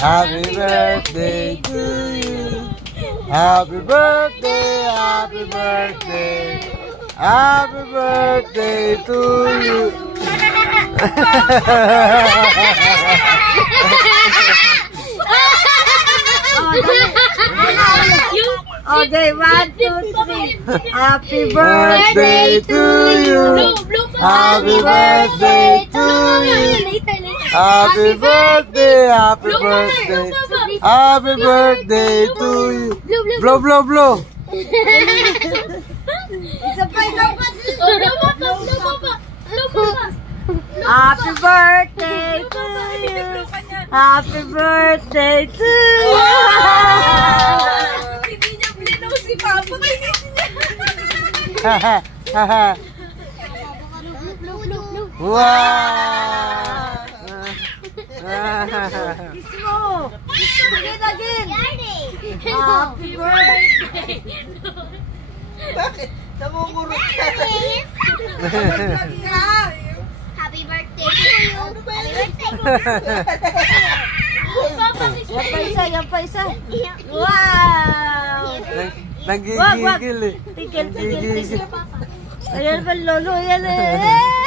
Happy birthday to you. Happy birthday, happy birthday. Happy birthday to you. Okay, 1, 2, 3. Happy birthday to you. Happy birthday to you. Happy birthday, happy birthday. Happy birthday to you. Blow, blow, blow. Isa pa, isa pa. Happy birthday to you. Happy birthday to you. Hindi niya blinaw si Papa. Haha, haha. Wow! Kiss mo. Again. Happy birthday. Bakit? Namumurot ka. Happy birthday to you. Yan pa isa. Wow! Nagigigil eh. Tigil. Ayan pa lolo, yan eh.